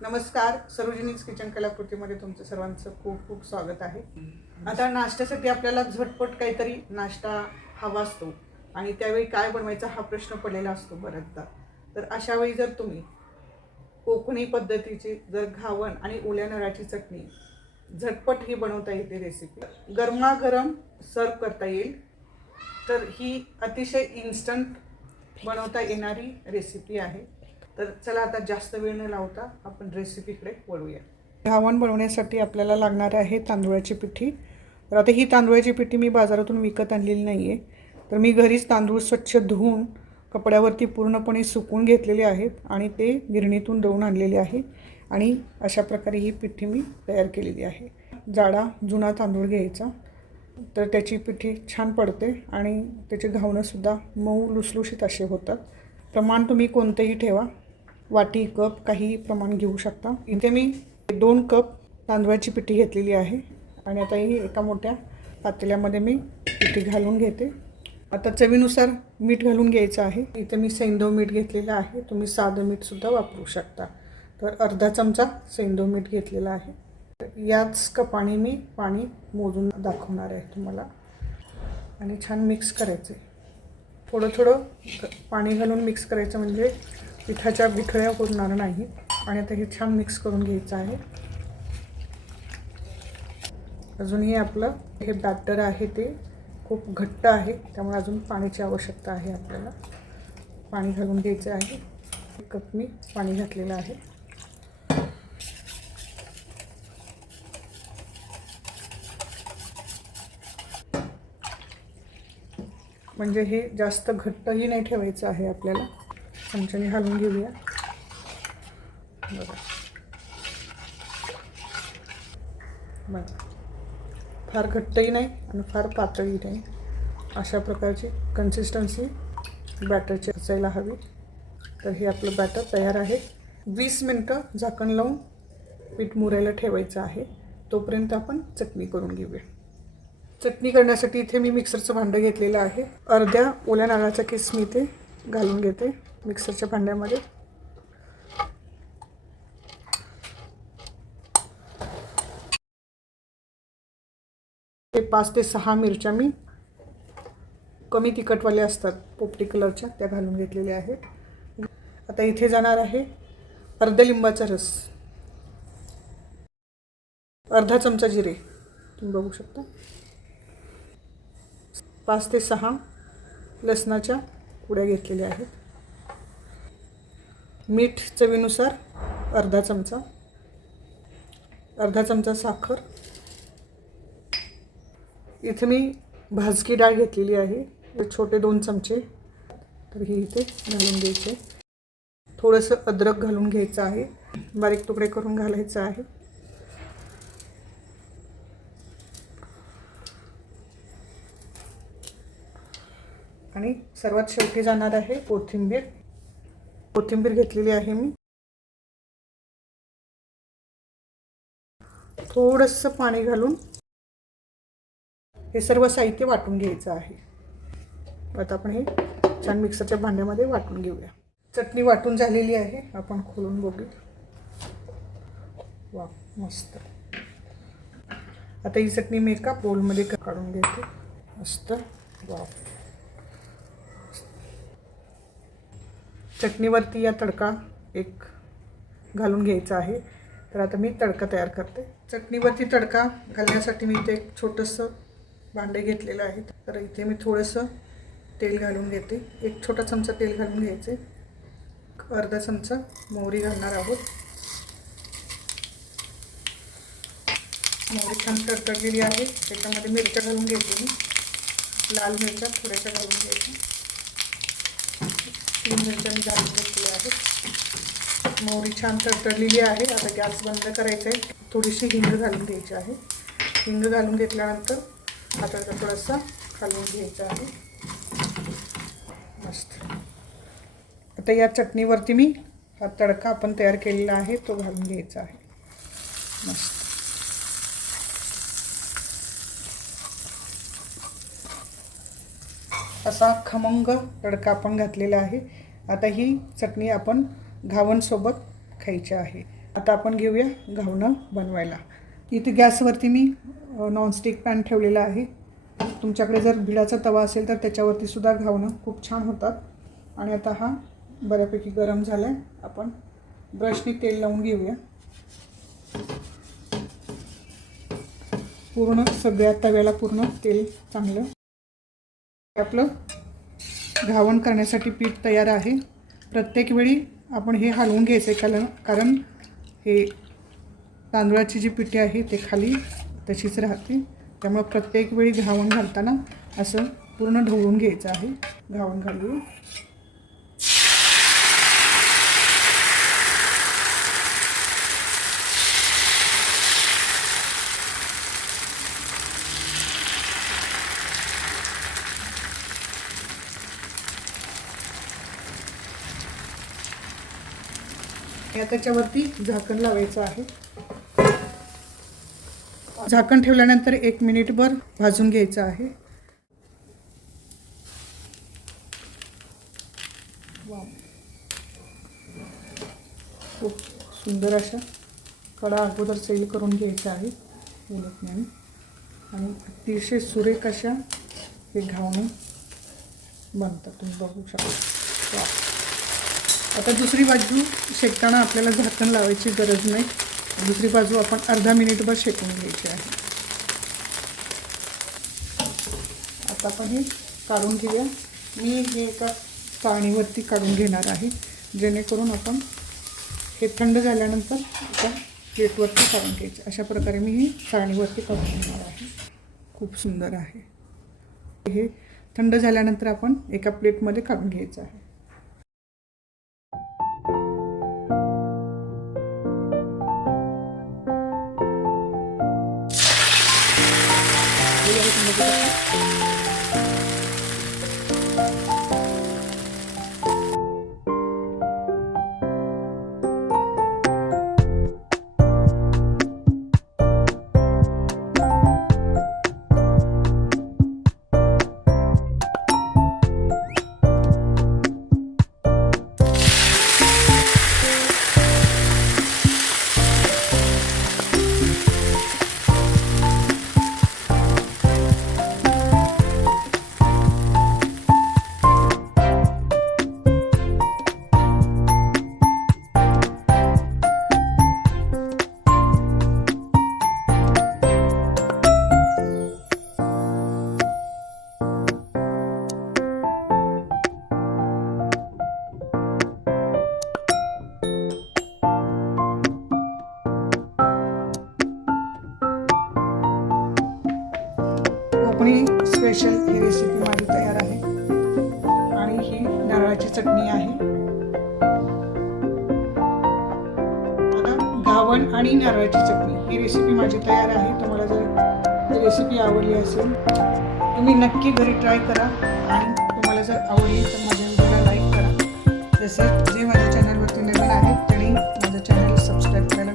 नमस्कार, सरोजिनीज किचन कलाकृतीमध्ये तुमचं सर्वांचं खूप खूप स्वागत आहे। आता नाश्त्यासाठी आपल्याला झटपट काहीतरी नाश्ता हवा असतो आणि त्यावेळी काय बनवायचा हा प्रश्न पडलेला असतो बऱ्याचदा। तर अशा वेळी जर तुम्ही कोकणी पद्धतीची जर घावन आणि ओल्या नारळाची चटणी झटपट ही बनवता येते रेसिपी, गरमागरम सर्व करता येईल। तर ही अतिशय इन्स्टंट बनवता येणारी रेसिपी आहे। तर चला आता जास्त वेळ न लावता आपण रेसिपीकडे वळूया। घावन बनवण्यासाठी आपल्याला लागणार आहे तांदूळाची पिठी। तर आता ही तांदूळाची पिठी मी बाजारातून विकत आणलेली नाही आहे, तर मी घरीच तांदूळ स्वच्छ धुवून कपड्यावरती पूर्णपणे सुकवून घेतलेले आहेत आणि ते गिरणीतून दळून आणलेले आहे आणि अशा प्रकारे ही पिठी मी तयार केलेली आहे। जाडा जुना तांदूळ घ्यायचा, तर त्याची पिठी छान पडते आणि त्याचे घावणंसुद्धा मऊ लुसलुशीत असे होतात। प्रमाण तुम्ही कोणतेही ठेवा, वाटी कप काही प्रमाण घेऊ शकता। इथे मी 2 कप तांदळाची पिठी घेतलेली आहे आणि आता ही एका मोठ्या पातेल्यामध्ये मी पिठी घालून घेते। आता चवीनुसार मीठ घालून घ्यायचं आहे। इथे मी सैंधव मीठ घेतलेलं आहे, तुम्ही साधं मीठसुद्धा वापरू शकता। तर अर्धा चमचा सैंधव मीठ घेतलेला आहे। याच कपाने मी पाणी मोजून दाखवणार आहे तुम्हाला आणि छान मिक्स करायचं आहे। थोडं थोडं पाणी घालून मिक्स करायचं म्हणजे पिठाच्या बिठळ्या होणार नाही। आणि आता हे छान मिक्स करून घ्यायचं आहे। अजूनही आपलं हे बॅटर आहे ते खूप घट्ट आहे, त्यामुळे अजून पाण्याची आवश्यकता आहे। आपल्याला पाणी घालून घ्यायचं आहे। 1 कप मी पाणी घातलेलं आहे। म्हणजे हे जास्त घट्टही नाही ठेवायचं आहे आपल्याला। चमच्याने घालून घेऊया। बघा फार घट्टही नाही आणि फार पातळही नाही, अशा प्रकारची कन्सिस्टन्सी बॅटरची असायला हवी। तर हे आपलं बॅटर तयार आहे। 20 मिनटं झाकण लावून पीठ मुरायला ठेवायचं आहे। तोपर्यंत आपण चटणी करून घेऊया। चटणी करण्यासाठी इथे मी मिक्सरचं भांडं घेतलेलं आहे। अर्ध्या ओल्या नारळाचा किस मी इथे घालून घेते मिक्सरच्या भांड्यामध्ये। हे 5 ते 6 मिरच्या मी कमी तिखटवाल्या असतात पोपटी कलरच्या, त्या घालून घेतलेल्या आहेत। आता इथे जाणार आहे अर्धा लिंबाचा रस, अर्धा चमचा जिरे तुम्ही बघू शकता, 5 ते 6 लसणाच्या कुड्या घेतलेल्या आहेत, मीठ चवीनुसार अर्धा चमचा, अर्धा चमचा साखर। इथे मी भाजकी डाळ घेतलेली आहे, छोटे 2 चमचे, तर ही इथे घालून घ्यायचे। थोडंसं अद्रक घालून घ्यायचं आहे, बारीक तुकडे करून घालायचं आहे। आणि सर्वात शेवटी जाणार आहे कोथिंबीर। कोथिंबीर घेतलेली आहे मी। थोडंसं पाणी घालून हे सर्व साहित्य वाटून घ्यायचं आहे। आता आपण हे छान मिक्सरच्या भांड्यामध्ये वाटून घेऊया। चटणी वाटून झालेली आहे, आपण खोलून बघू। वा मस्त। आता ही चटणी मी एका बोलमध्ये काढून घेते। मस्त वा। चटणीवरती या तडका एक घालून घ्यायचा आहे। तर आता मी तडका तयार करते। चटणीवरती तडका घालण्यासाठी मी इथे एक छोटंसं भांडे घेतलेलं आहे। तर इथे मी थोडंसं तेल घालून घेते, 1 छोटा चमचा तेल घालून घ्यायचे। अर्धा चमचा मोहरी घालणार आहोत। मोहरी छान तडतडलेली आहे, त्याच्यामध्ये मिरच्या घालून घेते मी। लाल मिरच्या थोड्याशा घालून घ्यायच्या, 3 मिरच्या मी घालून घेतलेल्या आहेत। मोहरी छान तडतडलेली आहे। आता गॅस बंद करायचा आहे। थोडीशी हिंग घालून घ्यायची आहे। हिंग घालून घेतल्यानंतर आता थोडासा घालून घ्यायचा आहे। मस्त। आता या चटणीवरती मी हा तडका आपण तयार केलेला आहे तो घालून घ्यायचा आहे। मस्त असा खमंग तडका आपण घातलेला आहे। आता ही चटणी आपण घावणसोबत खायची आहे। आता आपण घेऊया घावणं बनवायला. इथे गॅसवरती मी नॉनस्टिक पॅन ठेवलेला आहे. तुमच्याकडे जर भिडाचा तवा असेल तर त्याच्यावरती सुद्धा घावणं खूप छान होतात. आणि आता हा बऱ्यापैकी गरम झाला आहे. आपण ब्रशने तेल लावून घेऊया. पूर्ण सगळ्या तव्याला पूर्ण तेल चांगलं. आपलं घावण करण्यासाठी पीठ तयार आहे. प्रत्येक वेळी आपण हे हलवून घ्यायचं कारण हे तांदूळाची जी पिठी आहे ते खाली तशीच राहते. त्यामुळे प्रत्येक वेळी घावण घालताना असं पूर्ण ढवळून घ्यायचं आहे. घावण घालू. त्याच्यावरती झाकण लावायचं आहे. झाकण ठेवल्यानंतर 1 मिनिटभर भाजून घ्यायचं आहे. खूप सुंदर अशा कडा अगोदर सैल करून घ्यायच्या आहे उलटण्याने. आणि अतिशय सुरेख अशा हे घावणे बनतात. तुम्ही बघू शकता. आता दुसरी बाजू शेकताना आपल्याला झाकण लावायची गरज नाही. दुसरी बाजू आपण अर्धा मिनिटभर शेकून घ्यायची आहे. आता आपण हे काढून घेऊया. मी हे एका चाळणीवरती काढून घेणार आहे जेणेकरून आपण हे थंड झाल्यानंतर एका प्लेटवरती काढून घ्यायचे. अशा प्रकारे मी ही चाळणीवरती काढून घेणार आहे. खूप सुंदर आहे. हे थंड झाल्यानंतर आपण एका प्लेटमध्ये काढून घ्यायचं आहे. ही स्पेशल ही रेसिपी माझी तयार आहे. आणि ही नारळाची चटणी आहे. आता घावण आणि नारळाची चटणी ही रेसिपी माझी तयार आहे. तुम्हाला जर ही रेसिपी आवडली असेल तुम्ही नक्की घरी ट्राय करा. आणि तुम्हाला जर आवडली तर माझ्या व्हिडिओला लाईक करा. तसेच जे माझ्या चॅनलवरती नवीन आहेत त्यांनी माझं चॅनल सबस्क्राईब करायला